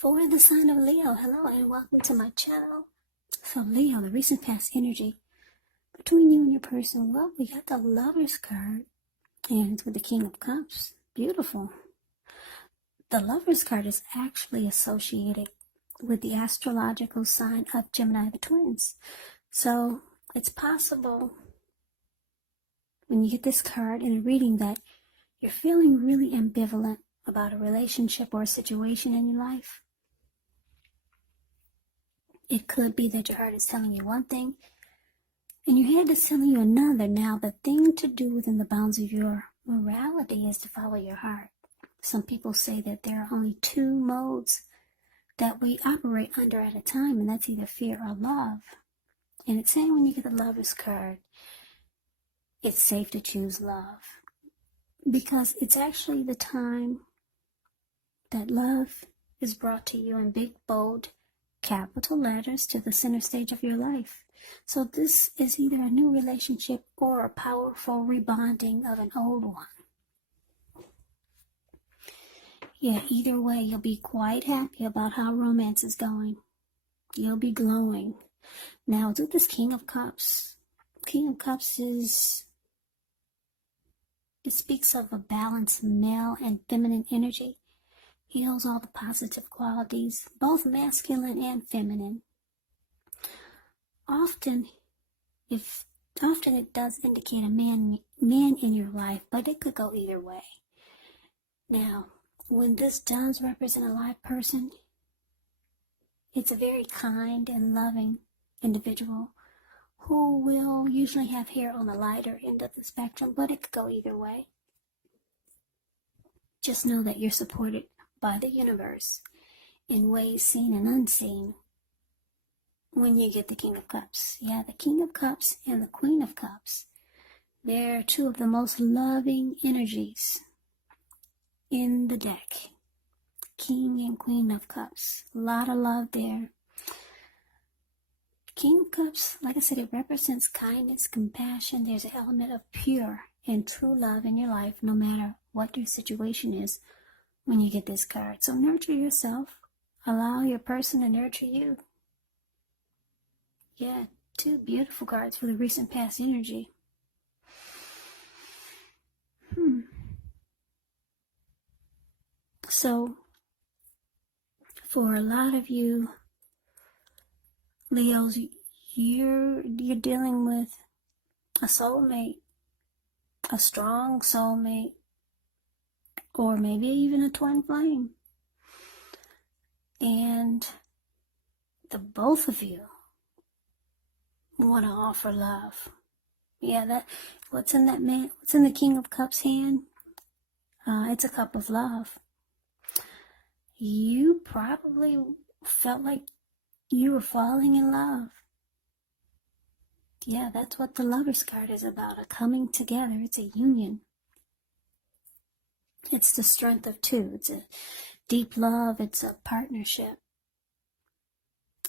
For the sign of Leo, hello and welcome to my channel. So Leo, the recent past energy between you and your person. Well, we got the Lover's card and it's with the King of Cups. Beautiful. The Lover's card is actually associated with the astrological sign of Gemini, the twins. So it's possible when you get this card in a reading that you're feeling really ambivalent about a relationship or a situation in your life. It could be that your heart is telling you one thing and your head is telling you another. Now, the thing to do within the bounds of your morality is to follow your heart. Some people say that there are only two modes that we operate under at a time, and that's either fear or love. And it's saying when you get the Lover's card, it's safe to choose love, because it's actually the time that love is brought to you in big, bold, capital letters to the center stage of your life. So this is either a new relationship or a powerful rebonding of an old one. Yeah, either way, you'll be quite happy about how romance is going. You'll be glowing. Now, with this King of Cups, King of Cups it speaks of a balanced male and feminine energy. He holds all the positive qualities, both masculine and feminine. Often it does indicate a man in your life, but it could go either way. Now, when this does represent a live person, it's a very kind and loving individual who will usually have hair on the lighter end of the spectrum, but it could go either way. Just know that you're supported by the universe in ways seen and unseen when you get the King of Cups. Yeah, the King of Cups and the Queen of Cups, they're two of the most loving energies in the deck. King and Queen of Cups, a lot of love there. King of Cups, like I said, it represents kindness, compassion. There's an element of pure and true love in your life, no matter what your situation is when you get this card. So nurture yourself. Allow your person to nurture you. Yeah, two beautiful cards for the recent past energy. So, for a lot of you Leos, you're dealing with a soulmate, a strong soulmate, or maybe even a twin flame. And the both of you want to offer love. Yeah, what's in the King of Cups hand? It's a cup of love. You probably felt like you were falling in love. Yeah, that's what the Lover's card is about, a coming together. It's a union. It's the strength of two. It's a deep love. It's a partnership.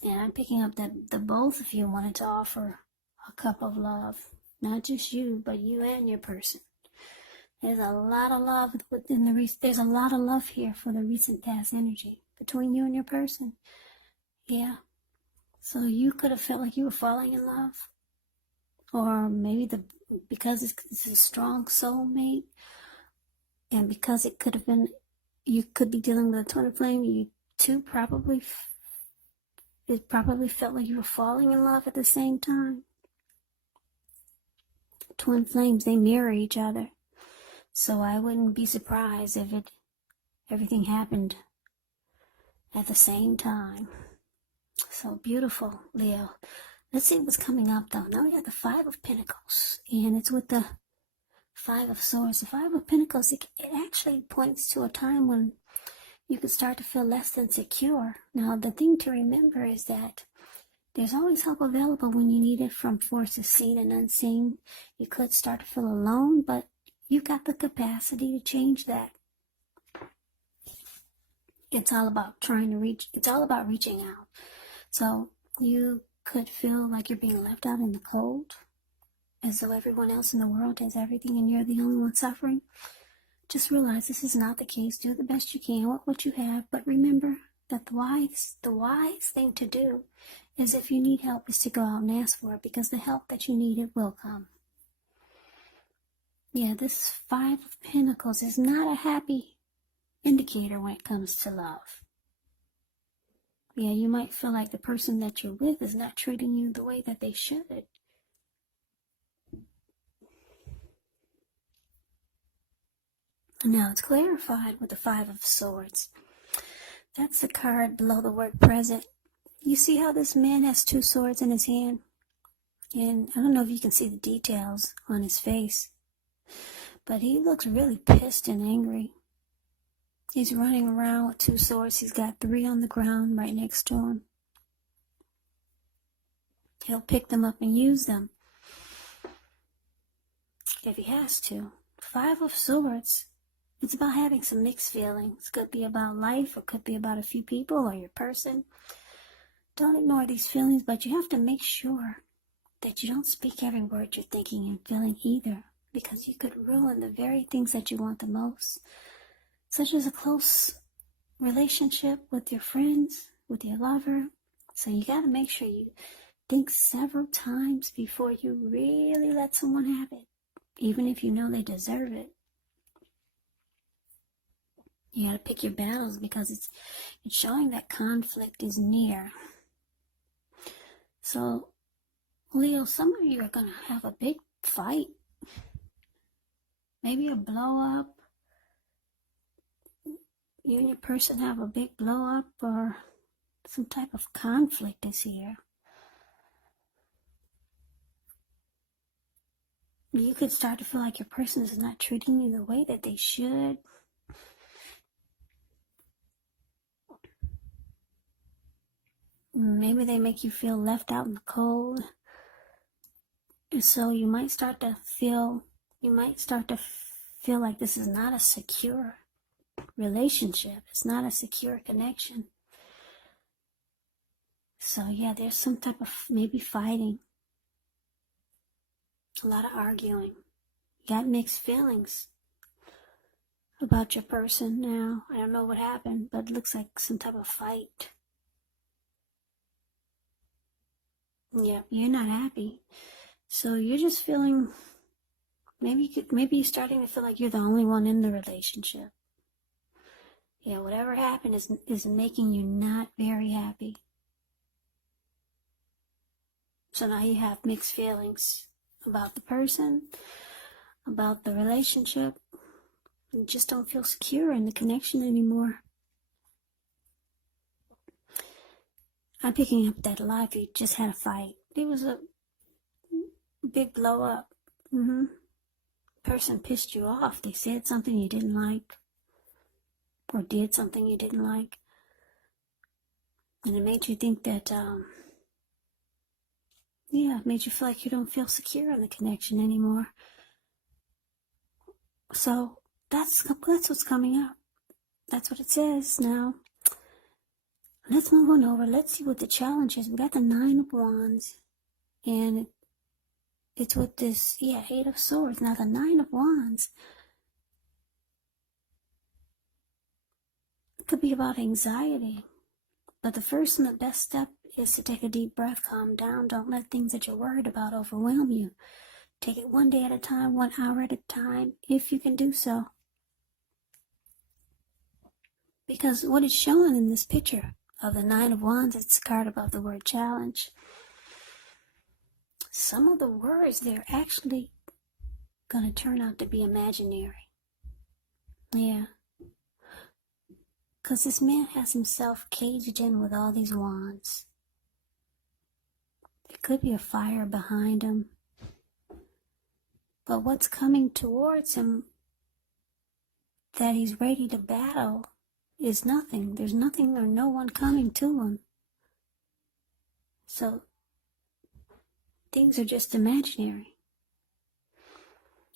And I'm picking up that the both of you wanted to offer a cup of love. Not just you, but you and your person. There's a lot of love there's a lot of love here for the recent past energy between you and your person. Yeah. So you could have felt like you were falling in love. Or maybe because it's a strong soulmate, and because it could have been, you could be dealing with a twin flame, you two probably felt like you were falling in love at the same time. Twin flames, they mirror each other. So I wouldn't be surprised if everything happened at the same time. So beautiful, Leo. Let's see what's coming up, though. Now we got the Five of Pentacles, and it's with the Five of Swords. The Five of Pentacles, it actually points to a time when you could start to feel less than secure. Now, the thing to remember is that there's always help available when you need it from forces seen and unseen. You could start to feel alone, but you've got the capacity to change that. It's all about it's all about reaching out. So you could feel like you're being left out in the cold, as though everyone else in the world has everything and you're the only one suffering. Just realize this is not the case. Do the best you can with what you have, but remember that the wise thing to do is, if you need help, is to go out and ask for it, because the help that you need, it will come. Yeah, this Five of Pentacles is not a happy indicator when it comes to love. Yeah, you might feel like the person that you're with is not treating you the way that they should. Now it's clarified with the Five of Swords. That's the card below the word present. You see how this man has two swords in his hand? And I don't know if you can see the details on his face, but he looks really pissed and angry. He's running around with two swords. He's got three on the ground right next to him. He'll pick them up and use them if he has to. Five of Swords. It's about having some mixed feelings. Could be about life, or could be about a few people or your person. Don't ignore these feelings, but you have to make sure that you don't speak every word you're thinking and feeling either, because you could ruin the very things that you want the most, such as a close relationship with your friends, with your lover. So you got to make sure you think several times before you really let someone have it, even if you know they deserve it. You got to pick your battles, because it's showing that conflict is near. So, Leo, some of you are going to have a big fight. Maybe a blow up. You and your person have a big blow up, or some type of conflict is here. You could start to feel like your person is not treating you the way that they should. Maybe they make you feel left out in the cold. And so you might start to feel like this is not a secure relationship. It's not a secure connection. So yeah, there's some type of maybe fighting. A lot of arguing. You got mixed feelings about your person now. I don't know what happened, but it looks like some type of fight. Yeah, you're not happy. So you're just feeling, maybe you're starting to feel like you're the only one in the relationship. Yeah, whatever happened is making you not very happy. So now you have mixed feelings about the person, about the relationship. You just don't feel secure in the connection anymore. I'm picking up that a lot of you just had a fight. It was a big blow up. Person pissed you off. They said something you didn't like, or did something you didn't like, and it made you think that, it made you feel like you don't feel secure in the connection anymore. So that's what's coming up. That's what it says. Now, let's move on over. Let's see what the challenge is. We got the Nine of Wands, and it's with this, Eight of Swords. Now, the Nine of Wands could be about anxiety, but the first and the best step is to take a deep breath, calm down. Don't let things that you're worried about overwhelm you. Take it one day at a time, 1 hour at a time, if you can do so. Because what is shown in this picture of the Nine of Wands, it's a card above the word challenge. Some of the words, they're actually going to turn out to be imaginary. Yeah. Because this man has himself caged in with all these wands. There could be a fire behind him. But what's coming towards him that he's ready to battle is nothing. There's nothing or no one coming to him. So things are just imaginary.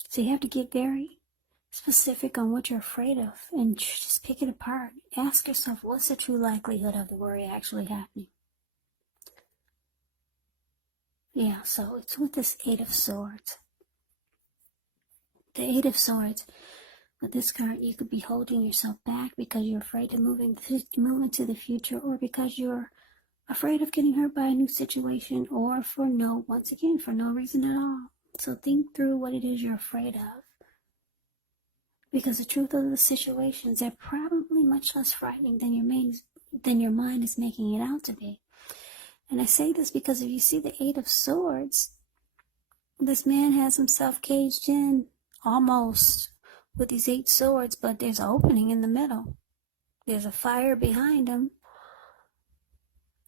So you have to get very specific on what you're afraid of and just pick it apart. Ask yourself, what's the true likelihood of the worry actually happening? Yeah, so it's with this Eight of Swords. The Eight of Swords, With this card, you could be holding yourself back because you're afraid to move into the future, or because you're afraid of getting hurt by a new situation, or for no reason at all. So think through what it is you're afraid of. Because the truth of the situations are probably much less frightening than your mind is making it out to be. And I say this because if you see the Eight of Swords, this man has himself caged in almost with these 8 swords, but there's an opening in the middle. There's a fire behind him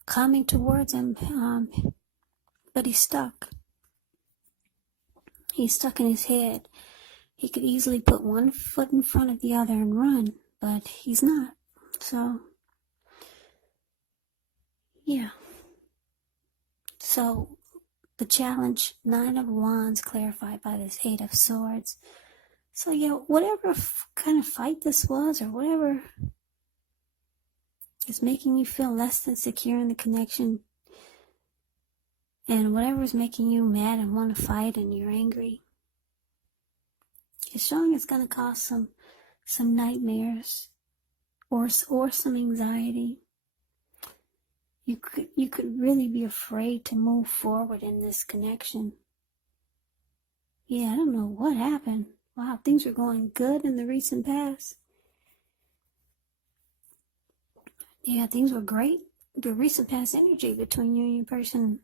coming towards him, but he's stuck. He's stuck in his head. He could easily put one foot in front of the other and run, but he's not. So, yeah. So, the challenge, 9 of Wands, clarified by this 8 of Swords. So, yeah, whatever kind of fight this was, or whatever is making you feel less than secure in the connection, and whatever is making you mad and want to fight and you're angry, it's showing it's going to cause some nightmares or some anxiety. You could really be afraid to move forward in this connection. Yeah, I don't know what happened. Wow, things were going good in the recent past. Yeah, things were great. The recent past energy between you and your person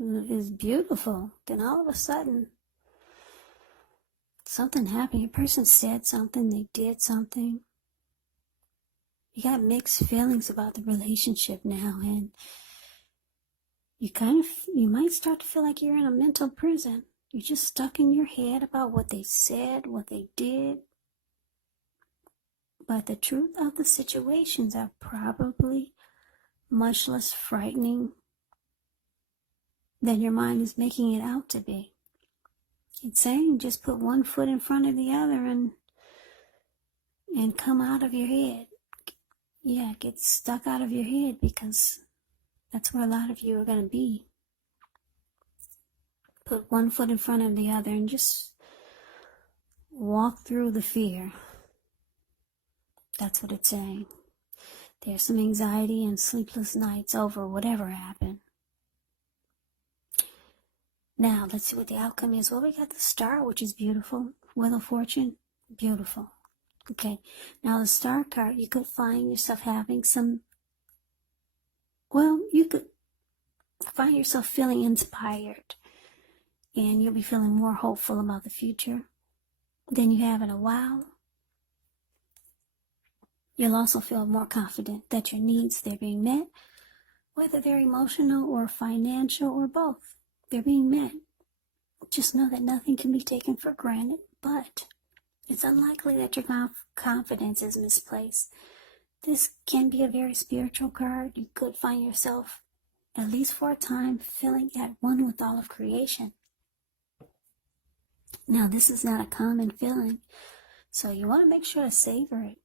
is beautiful. Then all of a sudden, something happened. Your person said something, they did something. You got mixed feelings about the relationship now, and you might start to feel like you're in a mental prison. You're just stuck in your head about what they said, what they did. But the truth of the situations are probably much less frightening than your mind is making it out to be. It's saying just put one foot in front of the other and come out of your head. Yeah, get stuck out of your head, because that's where a lot of you are going to be. Put one foot in front of the other and just walk through the fear. That's what it's saying. There's some anxiety and sleepless nights over whatever happened. Now, let's see what the outcome is. Well, we got the Star, which is beautiful. Wheel of Fortune, beautiful. Okay, now the Star card, you could find yourself having you could find yourself feeling inspired, and you'll be feeling more hopeful about the future than you have in a while. You'll also feel more confident that your needs, they're being met, whether they're emotional or financial or both. They're being met. Just know that nothing can be taken for granted, but it's unlikely that your confidence is misplaced. This can be a very spiritual card. You could find yourself, at least for a time, feeling at one with all of creation. Now, this is not a common feeling, so you want to make sure to savor it.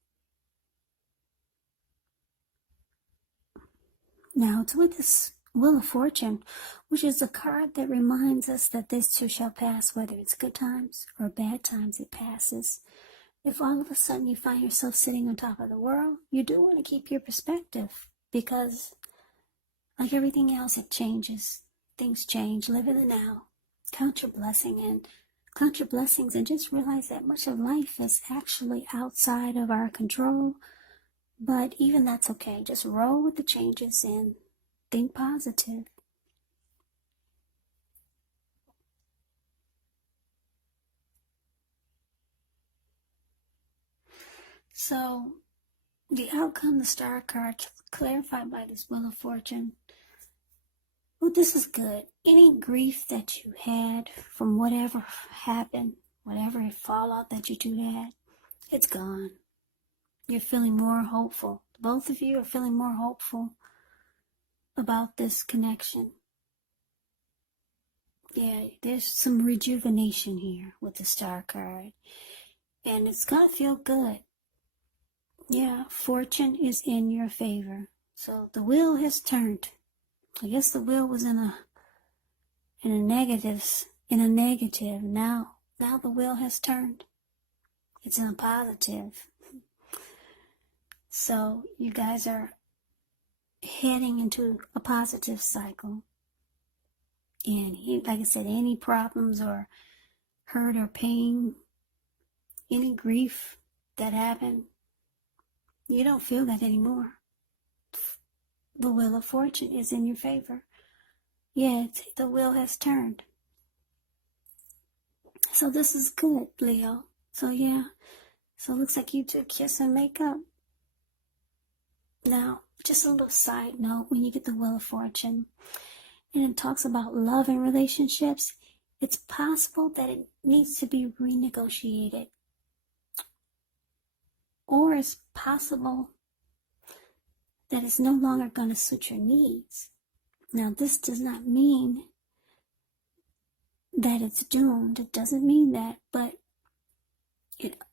Now, it's with this Wheel of Fortune, which is a card that reminds us that this too shall pass, whether it's good times or bad times, it passes. If all of a sudden you find yourself sitting on top of the world, you do want to keep your perspective, because like everything else, it changes. Things change. Live in the now. Count your blessings and just realize that much of life is actually outside of our control. But even that's okay. Just roll with the changes and think positive. So, the outcome, the Star card, clarified by this Wheel of Fortune. Well, this is good. Any grief that you had from whatever happened, whatever fallout that you two had, it's gone. You're feeling more hopeful. Both of you are feeling more hopeful about this connection. Yeah, there's some rejuvenation here with the Star card. And it's going to feel good. Yeah, fortune is in your favor. So the wheel has turned. I guess the wheel was in a negative. Now the wheel has turned. It's in a positive. So you guys are heading into a positive cycle. And like I said, any problems or hurt or pain, any grief that happened, you don't feel that anymore. The wheel of fortune is in your favor. Yeah, the wheel has turned. So this is good, Leo. So yeah, so it looks like you two kiss and make up. Now, just a little side note, when you get the wheel of fortune, and it talks about love and relationships, it's possible that it needs to be renegotiated. Or it's possible that it's no longer going to suit your needs. Now, this does not mean that it's doomed. It doesn't mean that, but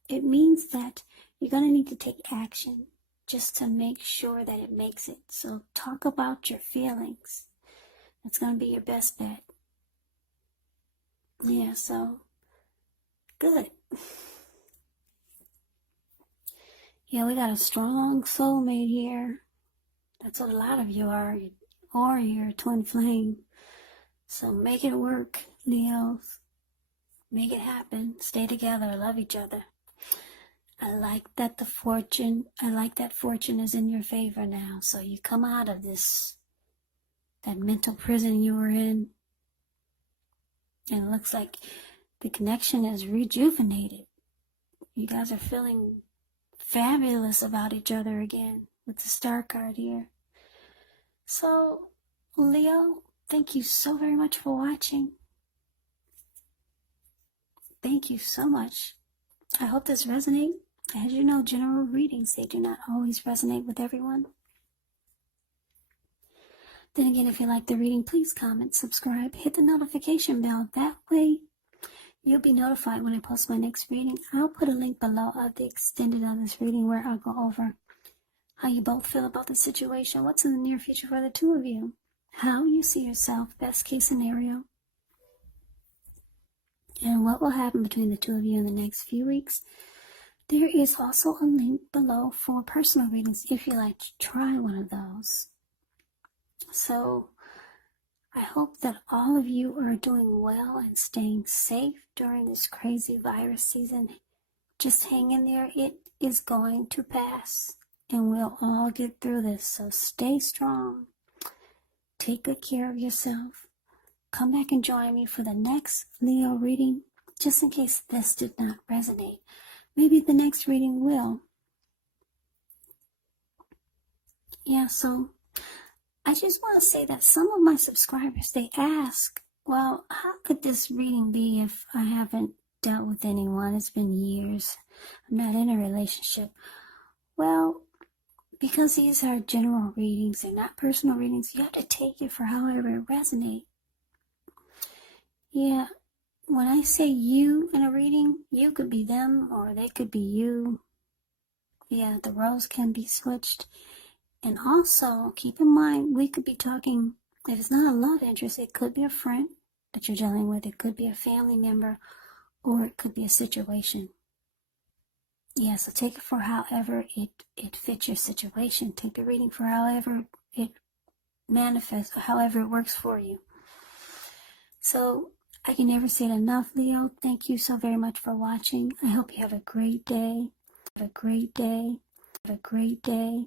it means that you're going to need to take action just to make sure that it makes it. So talk about your feelings. That's going to be your best bet. Yeah, so good. Yeah, we got a strong soulmate here. That's what a lot of you are, or you're a twin flame. So make it work, Leos. Make it happen. Stay together. Love each other. I like that fortune is in your favor now. So you come out of that mental prison you were in. And it looks like the connection is rejuvenated. You guys are feeling fabulous about each other again with the star card here. So, Leo, thank you so very much for watching. Thank you so much. I hope this resonates. As you know, general readings, they do not always resonate with everyone. Then again, if you like the reading, please comment, subscribe, hit the notification bell. That way, you'll be notified when I post my next reading. I'll put a link below of the extended of this reading where I'll go over how you both feel about the situation, what's in the near future for the two of you, how you see yourself, best case scenario, and what will happen between the two of you in the next few weeks. There is also a link below for personal readings if you like to try one of those. So I hope that all of you are doing well and staying safe during this crazy virus season. Just hang in there. It is going to pass, and we'll all get through this. So stay strong. Take good care of yourself. Come back and join me for the next Leo reading, just in case this did not resonate. Maybe the next reading will. Yeah, so I just want to say that some of my subscribers, they ask, well, how could this reading be if I haven't dealt with anyone? It's been years. I'm not in a relationship. Well, because these are general readings, they're not personal readings, you have to take it for however it resonates. Yeah, when I say you in a reading, you could be them or they could be you. Yeah, the roles can be switched. And also, keep in mind, we could be talking, if it's not a love interest, it could be a friend that you're dealing with, it could be a family member, or it could be a situation. Yeah, so take it for however it fits your situation. Take the reading for however it manifests, or however it works for you. So, I can never say it enough, Leo. Thank you so very much for watching. I hope you have a great day. Have a great day. Have a great day.